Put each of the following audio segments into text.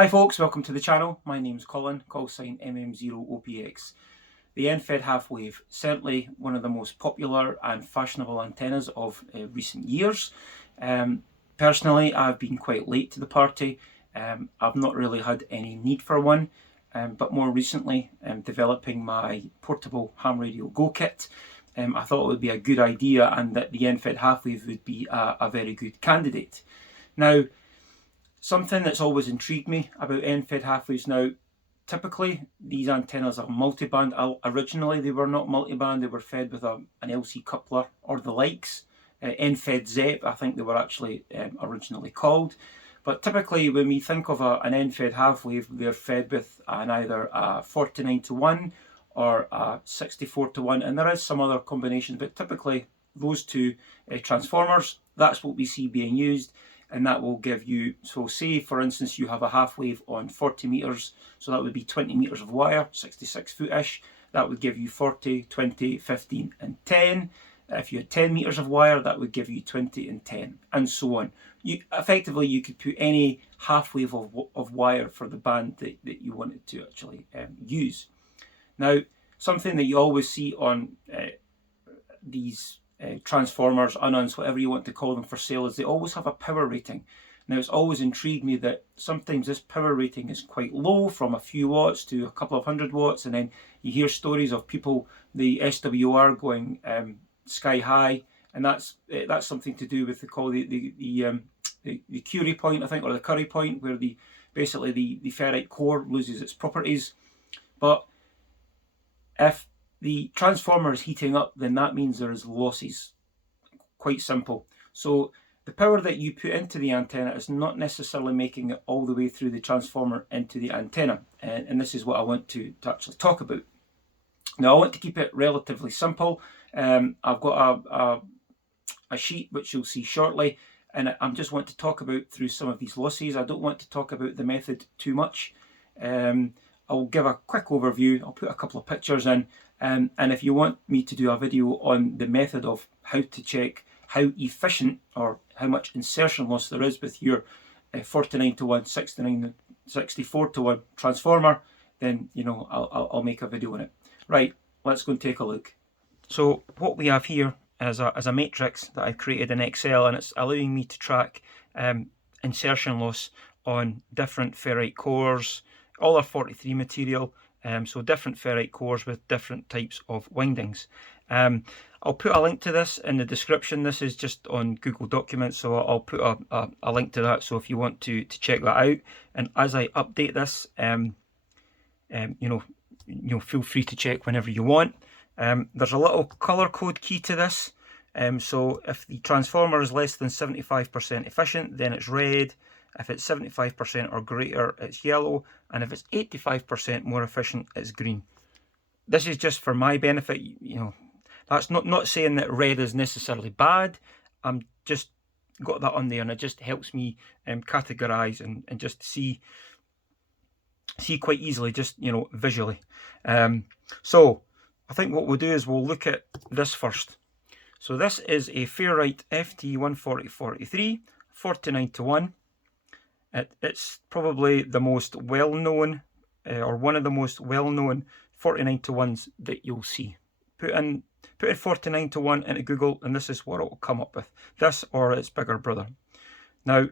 Hi folks, welcome to the channel. My name's Colin, call sign MM0OPX. The EFHW half-wave, certainly one of the most popular and fashionable antennas of recent years. Personally, I've been quite late to the party. I've not really had any need for one, but more recently, developing my portable ham radio Go kit, I thought it would be a good idea and that the EFHW half-wave would be a very good candidate. Now, something that's always intrigued me about EFHW half-waves now, typically these antennas are multiband. Originally they were not multiband, they were fed with an LC coupler or the likes. EFHW ZEP, I think they were actually originally called. But typically when we think of an EFHW half-wave, they're fed with either a 49:1 or a 64:1, and there is some other combinations, but typically those two transformers, that's what we see being used. And that will give you, so say for instance you have a half wave on 40 meters, so that would be 20 meters of wire, 66 foot-ish. That would give you 40, 20, 15 and 10. If you had 10 meters of wire, that would give you 20 and 10, and so on. Effectively you could put any half wave of wire for the band that you wanted to actually use. Now, something that you always see on these transformers, ununs, whatever you want to call them for sale, is they always have a power rating. Now, it's always intrigued me that sometimes this power rating is quite low, from a few watts to a couple of hundred watts, and then you hear stories of people, the SWR going sky high, and that's something to do with the Curie point, I think, or the Curry point, where basically the ferrite core loses its properties. But if the transformer is heating up, then that means there is losses. Quite simple. So the power that you put into the antenna is not necessarily making it all the way through the transformer into the antenna. And this is what I want to actually talk about. Now, I want to keep it relatively simple. I've got a sheet which you'll see shortly, and I just want to talk about through some of these losses. I don't want to talk about the method too much. I'll give a quick overview. I'll put a couple of pictures in. And if you want me to do a video on the method of how to check how efficient or how much insertion loss there is with your 49:1, 64:1 transformer, then I'll make a video on it. Right, let's go and take a look. So what we have here is a matrix that I've created in Excel, and it's allowing me to track insertion loss on different ferrite cores. All are 43 material, so different ferrite cores with different types of windings. I'll put a link to this in the description. This is just on Google Documents, so I'll put a link to that, so if you want to check that out. And as I update this, feel free to check whenever you want. There's a little color code key to this. So if the transformer is less than 75% efficient, then it's red. If it's 75% or greater, it's yellow, and if it's 85% more efficient, it's green. This is just for my benefit. That's not saying that red is necessarily bad. I'm just got that on there, and it just helps me categorize and just see quite easily, just visually. So I think what we'll do is we'll look at this first. So this is a ferrite FT14043 49:1. It's probably the most well-known, or one of the most well-known 49:1s that you'll see. Put in 49:1 into Google, and this is what it will come up with. This or its bigger brother. Now,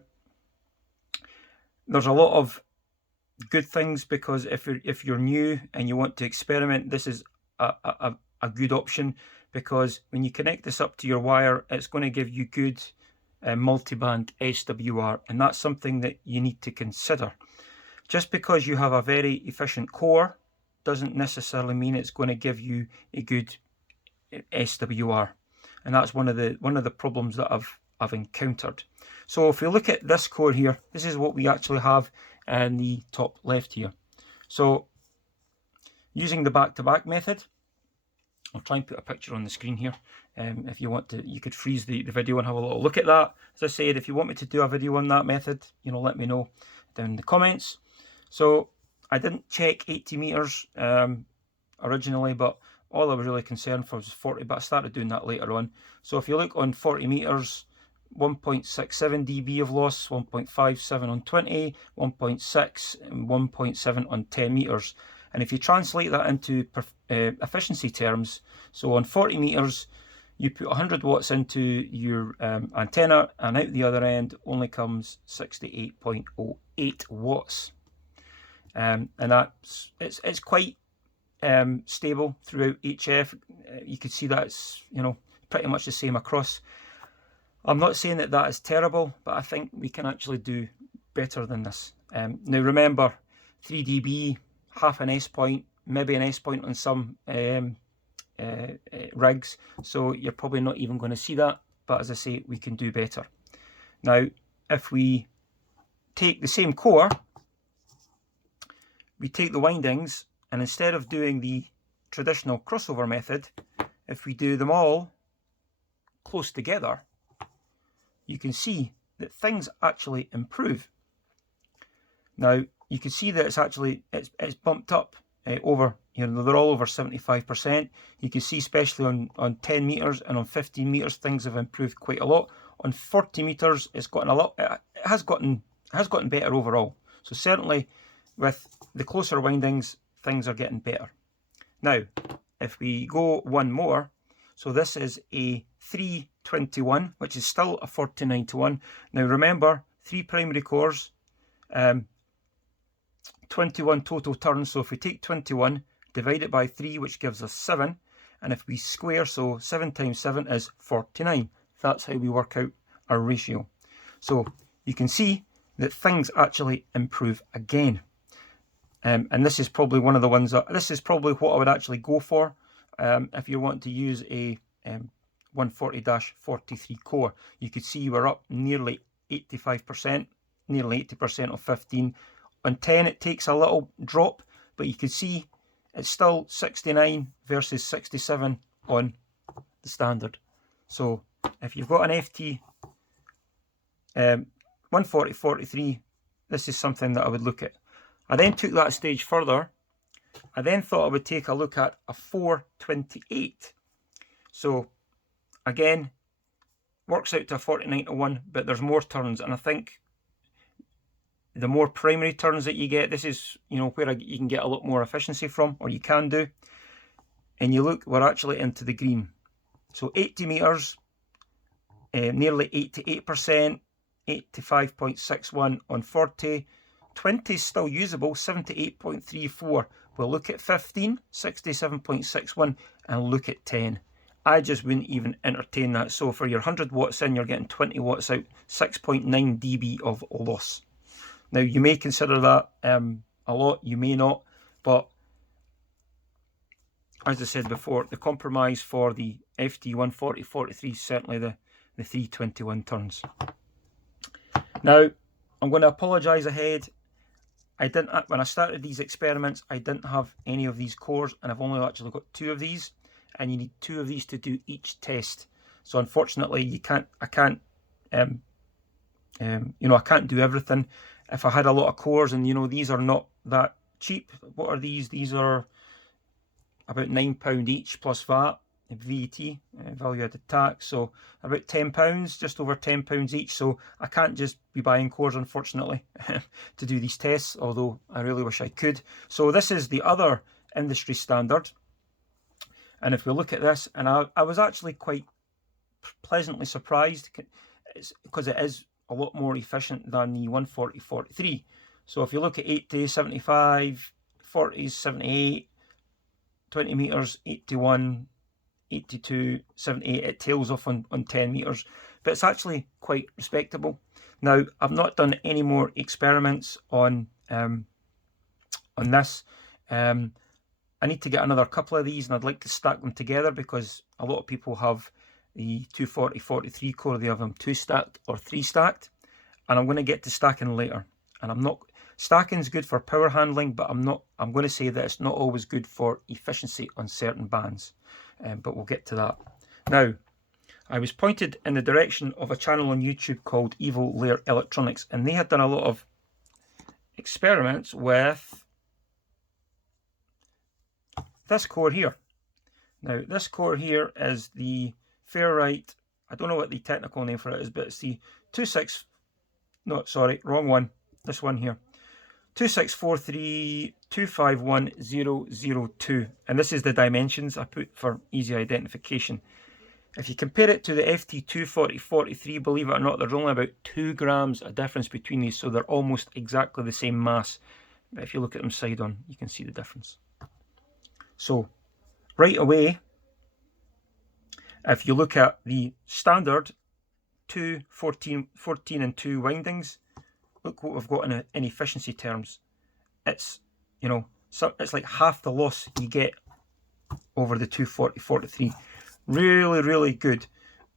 there's a lot of good things, because if you're new and you want to experiment, this is a good option, because when you connect this up to your wire, it's going to give you good multiband SWR, and that's something that you need to consider. Just because you have a very efficient core doesn't necessarily mean it's going to give you a good SWR, and that's one of the problems that I've encountered. So if we look at this core here, this is what we actually have in the top left here. So using the back-to-back method, I'll try and put a picture on the screen here. If you want to, you could freeze the video and have a little look at that. As I said, if you want me to do a video on that method, let me know down in the comments. So I didn't check 80 meters originally, but all I was really concerned for was 40, but I started doing that later on. So if you look on 40 meters, 1.67 dB of loss, 1.57 on 20, 1.6 and 1.7 on 10 meters. And if you translate that into efficiency terms, so on 40 meters, you put 100 watts into your antenna, and out the other end only comes 68.08 watts. And it's quite stable throughout HF. You can see that it's, you know, pretty much the same across. I'm not saying that that is terrible, but I think we can actually do better than this. Now remember, 3 dB, half an S point, maybe an S point on some rigs, so you're probably not even going to see that, but as I say, we can do better. Now if we take the same core, we take the windings, and instead of doing the traditional crossover method, if we do them all close together, you can see that things actually improve. Now you can see that it's bumped up over, you know, they're all over 75%. You can see especially on 10 meters and on 15 meters things have improved quite a lot. On 40 meters it's gotten a lot, it has gotten better overall. So certainly with the closer windings things are getting better. Now if we go one more, so this is a 321, which is still a 4091. Now remember, 3 primary cores, 21 total turns. So if we take 21, divide it by 3, which gives us 7, and if we square, so 7 times 7 is 49. That's how we work out our ratio. So you can see that things actually improve again. And this is probably one of the ones that, this is probably what I would actually go for if you want to use a 140-43 core. You could see we're up nearly 85%, nearly 80% of 15. On 10 it takes a little drop, but you can see it's still 69 versus 67 on the standard. So if you've got an FT 140-43, this is something that I would look at. I then took that a stage further. I then thought I would take a look at a 428. So again, works out to a 49-1, but there's more turns, and I think the more primary turns that you get, this is, you know, where you can get a lot more efficiency from, or you can do. And you look, we're actually into the green. So 80 meters, nearly 88%, 85.61 on 40. 20 is still usable, 78.34. We'll look at 15, 67.61, and look at 10. I just wouldn't even entertain that. So for your 100 watts in, you're getting 20 watts out, 6.9 dB of loss. Now you may consider that a lot, you may not, but as I said before, the compromise for the FT 140-43 is certainly the 321 turns. Now I'm going to apologise ahead. When I started these experiments, I didn't have any of these cores, and I've only actually got 2 of these, and you need 2 of these to do each test. So unfortunately, I can't do everything. If I had a lot of cores, and you know, these are not that cheap. What are these? These are about £9 each plus VAT, value added tax, so about £10, just over £10 each. So I can't just be buying cores, unfortunately, to do these tests, although I really wish I could. So this is the other industry standard, and if we look at this, and I was actually quite pleasantly surprised, because it is a lot more efficient than the 140-43. So if you look at 80, 75, 40s, 78, 20 meters, 81, 82, 78, it tails off on 10 meters, but it's actually quite respectable. Now I've not done any more experiments on this. I need to get another couple of these, and I'd like to stack them together, because a lot of people have the 240-43 core, they have them 2 stacked or 3 stacked, and I'm going to get to stacking later. And I'm not, stacking's good for power handling, but I'm going to say that it's not always good for efficiency on certain bands, but we'll get to that. Now, I was pointed in the direction of a channel on YouTube called Evil Lair Electronics, and they had done a lot of experiments with this core here. Now, this core here is the ferrite I don't know what the technical name for it is, but it's the no, sorry, wrong one. This one here. 2643251002, and this is the dimensions I put for easy identification. If you compare it to the FT24043, believe it or not, there's only about 2 grams of difference between these, so they're almost exactly the same mass. But if you look at them side on, you can see the difference. So right away, if you look at the standard 14 and 2 windings, look what we've got in efficiency terms. It's, you know, so it's like half the loss you get over the 240-43. Really, really good.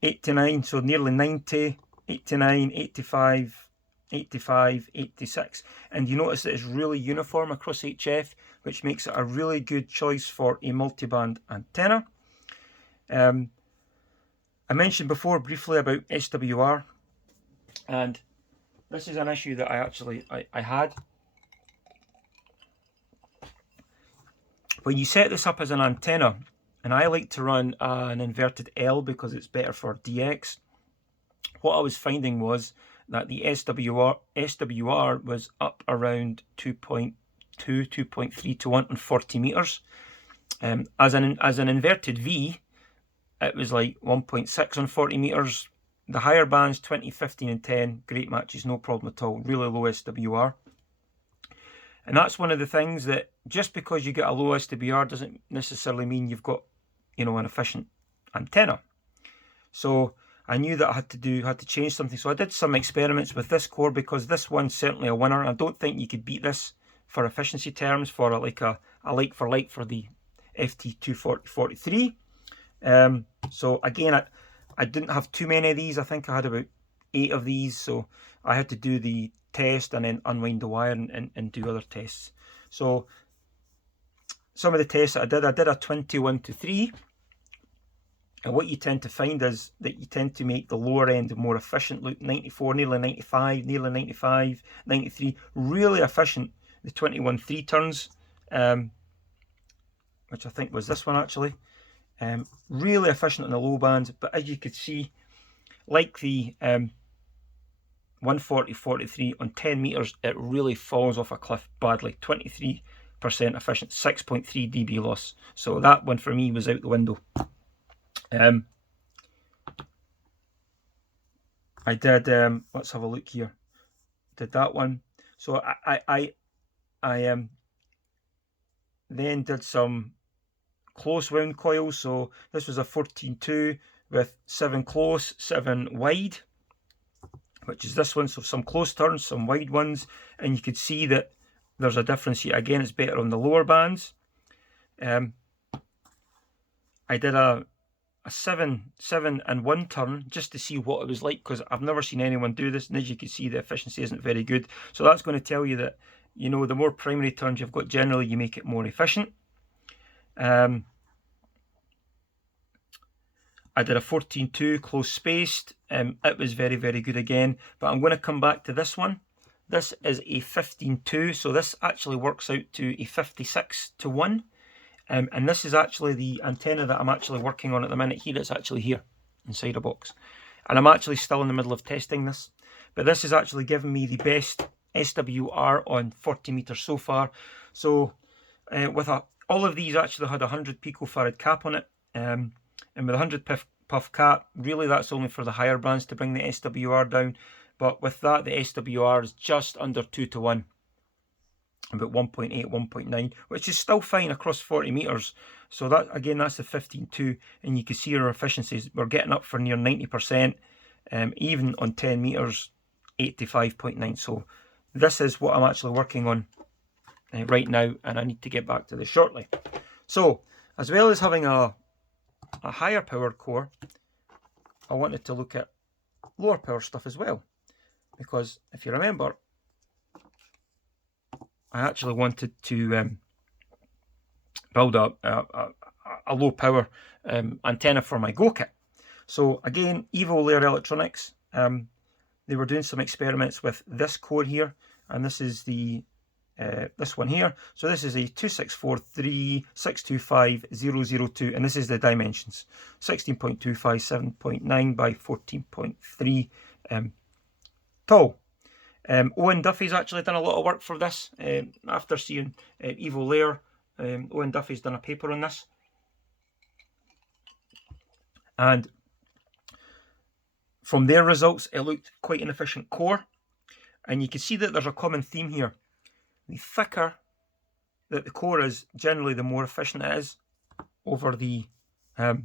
89, so nearly 90, 89, 85, 85, 86. And you notice that it's really uniform across HF, which makes it a really good choice for a multiband antenna. I mentioned before briefly about SWR, and this is an issue that I had. When you set this up as an antenna, and I like to run an inverted L because it's better for DX, what I was finding was that the SWR was up around 2.2, 2.3 to 140 meters. As an inverted V, it was like 1.6 on 40 meters. The higher bands, 20, 15 and 10, great matches, no problem at all. Really low SWR. And that's one of the things that just because you get a low SWR doesn't necessarily mean you've got, you know, an efficient antenna. So I knew that I had to change something. So I did some experiments with this core because this one's certainly a winner. I don't think you could beat this for efficiency terms for a like for like for the FT240-43. So again, I didn't have too many of these. I think I had about 8 of these. So I had to do the test and then unwind the wire and do other tests. So some of the tests that I did a 21-3. And what you tend to find is that you tend to make the lower end more efficient. Look, 94, nearly 95, nearly 95, 93. Really efficient, the 21-3 turns, which I think was this one actually. Really efficient on the low bands. But as you could see, like the 140-43 on 10 meters, it really falls off a cliff badly. 23% efficient, 6.3 dB loss. So that one for me was out the window. I did, let's have a look here. Did that one. So I then did some close wound coils. So this was a 14-2 with 7 close, 7 wide, which is this one. So some close turns, some wide ones, and you could see that there's a difference here. Again, it's better on the lower bands. I did a 7 and 1 turn just to see what it was like, because I've never seen anyone do this, and as you can see, the efficiency isn't very good. So that's going to tell you that, you know, the more primary turns you've got, generally you make it more efficient. I did a 14-2 close spaced. It was very, very good again, but I'm going to come back to this one. This is a 15-2, so this actually works out to a 56-1. And this is actually the antenna that I'm actually working on at the minute here. It's actually here inside a box. And I'm actually still in the middle of testing this. But this is actually giving me the best SWR on 40 meters so far. So all of these actually had a 100 picofarad cap on it. And with a 100 puff cap, really that's only for the higher bands to bring the SWR down. But with that, the SWR is just under 2 to 1. About 1.8, 1.9, which is still fine across 40 meters. So that, again, that's the 15-2, and you can see our efficiencies. We're getting up for near 90%, even on 10 meters, 85.9. So this is what I'm actually working on right now, and I need to get back to this shortly. So as well as having a higher power core, I wanted to look at lower power stuff as well, because if you remember, I actually wanted to build a low power antenna for my Go kit. So again, Evil Lair Electronics, they were doing some experiments with this core here, and this is the this one here. So this is a 2643625 and this is the dimensions: 16.25, 7.9 by 14.3 tall. Owen Duffy's actually done a lot of work for this. After seeing Evil Lair, Owen Duffy's done a paper on this, and from their results it looked quite an efficient core. And you can see that there's a common theme here. The thicker that the core is, generally the more efficient it is over the well,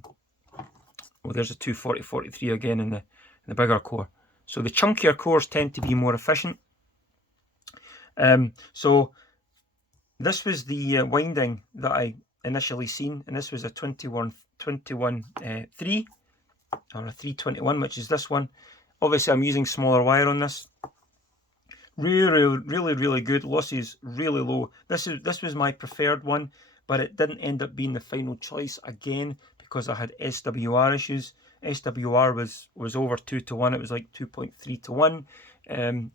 there's a 240-43 again in the bigger core. So the chunkier cores tend to be more efficient. So this was the winding that I initially seen, and this was a 21.3 or a 321, which is this one. Obviously I'm using smaller wire on this. Really good. Losses really low. This was my preferred one, but it didn't end up being the final choice again because I had SWR issues. SWR was over 2 to 1. It was like 2.3 to 1,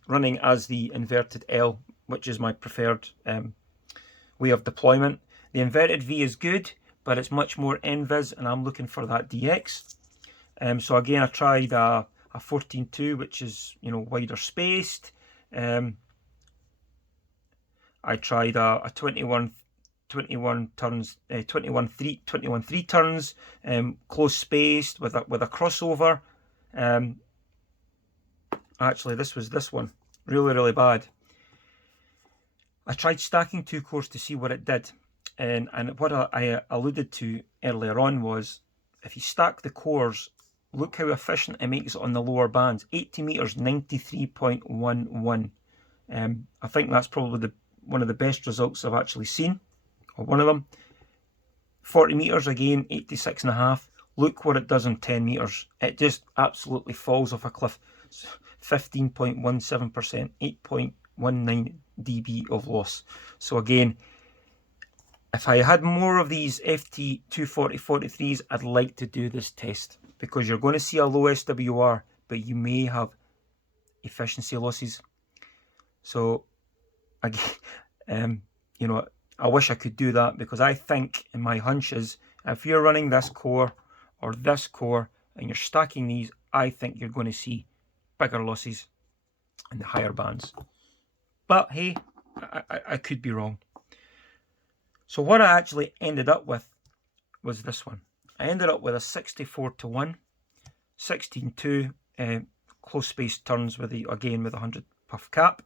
running as the inverted L, which is my preferred way of deployment. The inverted V is good, but it's much more NVIS, and I'm looking for that DX. So again, I tried a 14.2, which is, you know, wider spaced. I tried a 21 turns, 21.3 turns, close spaced with a crossover. Actually, this was this one, really bad. I tried stacking 2 cores to see what it did, and what I alluded to earlier on was, if you stack the cores, look how efficient it makes it on the lower bands. 80 meters, 93.11. I think that's probably one of the best results I've actually seen, or one of them. 40 meters again, 86.5. Look what it does on 10 meters. It just absolutely falls off a cliff. 15.17%, 8.19 dB of loss. So again, if I had more of these FT 240-43s, I'd like to do this test, because you're going to see a low SWR, but you may have efficiency losses. So again, you know, I wish I could do that, because I think, in my hunch is, if you're running this core or this core and you're stacking these, I think you're going to see bigger losses in the higher bands. But hey, I could be wrong. So what I actually ended up with was this one. I ended up with a 64 to 1, 16.2 close spaced turns with the, again with a 100 puff cap.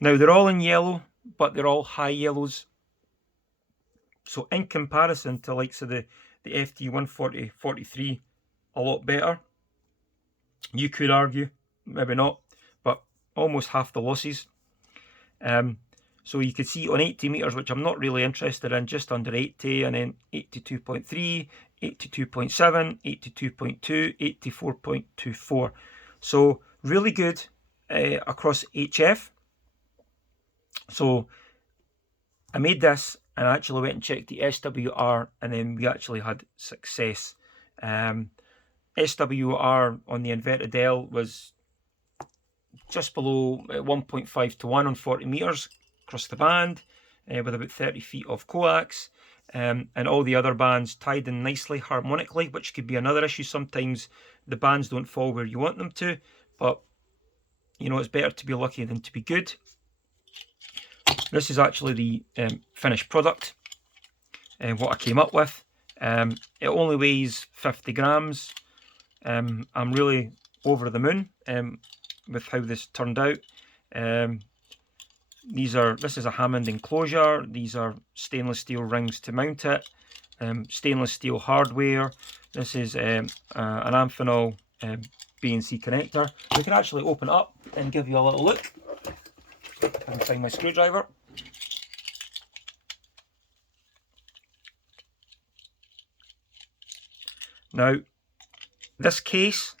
Now they're all in yellow, but they're all high yellows. So in comparison to likes of the FT 140-43, a lot better. You could argue, maybe not, but almost half the losses. So you could see on 80 meters, which I'm not really interested in, just under 80, and then 82.3, 82.7, 82.2, 84.24. So really good across HF. So I made this, and I actually went and checked the SWR, and then we actually had success. SWR on the inverted L was just below 1.5 to 1 on 40 meters across the band, with about 30 feet of coax, and all the other bands tied in nicely harmonically, which could be another issue. Sometimes the bands don't fall where you want them to, but you know, it's better to be lucky than to be good. This is actually the finished product, and what I came up with. It only weighs 50 grams. I'm really over the moon with how this turned out. This is a Hammond enclosure. These are stainless steel rings to mount it. Stainless steel hardware. This is an Amphenol BNC connector. We can actually open it up and give you a little look. I can find my screwdriver. Now, this case,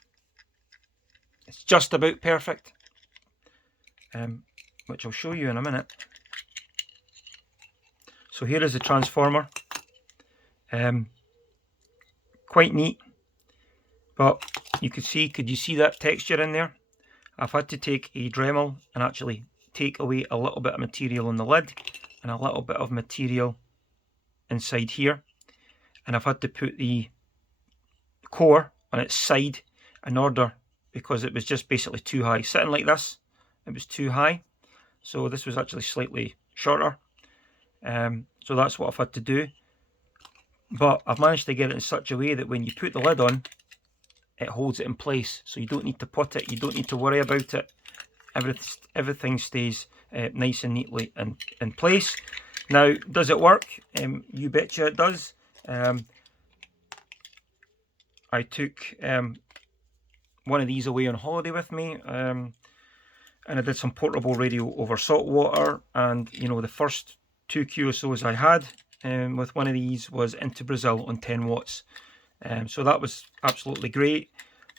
it's just about perfect, which I'll show you in a minute. So here is the transformer. Quite neat, but you could you see that texture in there? I've had to take a Dremel and actually take away a little bit of material on the lid and a little bit of material inside here, and I've had to put the core on its side in order, because it was just basically too high. Sitting like this, it was too high, so this was actually slightly shorter. So that's what I've had to do, but I've managed to get it in such a way that when you put the lid on, it holds it in place, so you don't need to put it, you don't need to worry about it. Everything stays nice and neatly in place. Now, does it work? You betcha it does. I took one of these away on holiday with me, and I did some portable radio over salt water, and you know, the first 2 QSOs I had with one of these was into Brazil on 10 watts. So that was absolutely great.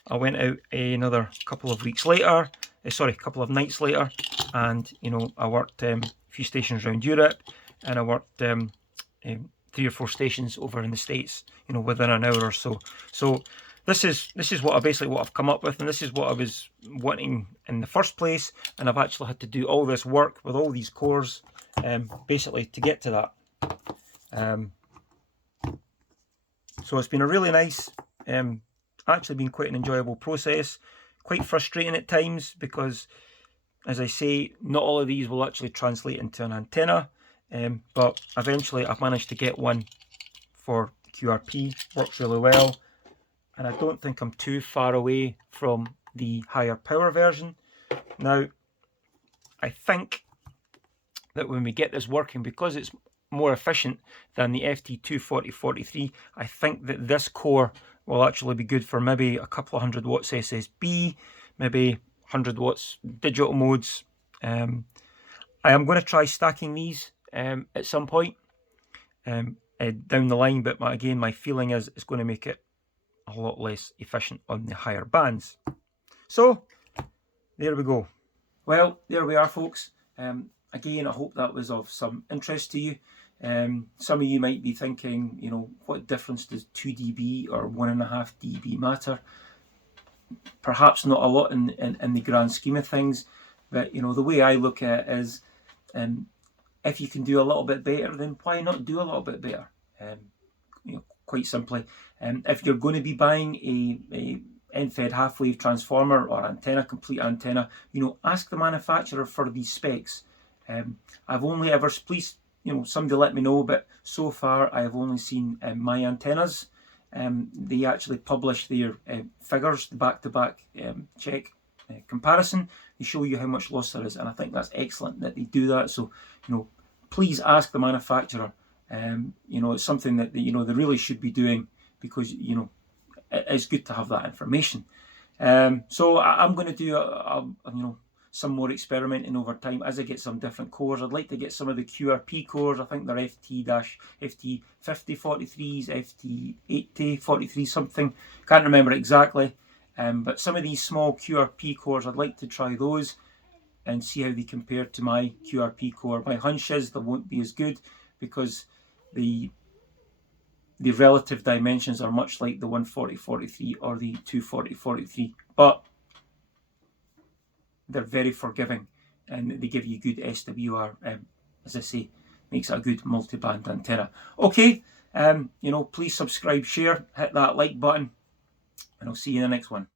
I went out another couple of weeks later, sorry, a couple of nights later, and you know, I worked a few stations around Europe, and I worked 3 or 4 stations over in the States, you know, within an hour or so. So this is what I've come up with, and this is what I was wanting in the first place, and I've actually had to do all this work with all these cores basically to get to that. So it's been a really nice, actually been quite an enjoyable process. Quite frustrating at times because, as I say, not all of these will actually translate into an antenna, but eventually I've managed to get one for QRP. Works really well, and I don't think I'm too far away from the higher power version. Now, I think that when we get this working, because it's more efficient than the FT24043, I think that this core will actually be good for maybe a couple of 100 watts SSB, maybe 100 watts digital modes. I am going to try stacking these at some point down the line, but again, my feeling is it's going to make it a lot less efficient on the higher bands. So there we go. Well, there we are, folks. Again, I hope that was of some interest to you. Some of you might be thinking, you know, what difference does 2 dB or 1.5 dB matter? Perhaps not a lot in the grand scheme of things, but you know, the way I look at it is, if you can do a little bit better, then why not do a little bit better? You know, quite simply, if you're going to be buying a end-fed half-wave transformer or antenna, complete antenna, you know, ask the manufacturer for these specs. I've only ever, please, you know, somebody let me know, but so far I have only seen my antennas. They actually publish their figures, the back-to-back check comparison. They show you how much loss there is, and I think that's excellent that they do that. So, you know, please ask the manufacturer. You know, it's something that you know they really should be doing, because you know it's good to have that information. So I'm going to do you know, some more experimenting over time as I get some different cores. I'd like to get some of the QRP cores. I think they're FT5043s, FT8043 something. Can't remember exactly. But some of these small QRP cores, I'd like to try those and see how they compare to my QRP core. My hunch is they won't be as good because the relative dimensions are much like the 14043 or the 24043, but they're very forgiving and they give you good SWR. As I say, makes it a good multi-band antenna. Okay, you know, please subscribe, share, hit that like button, and I'll see you in the next one.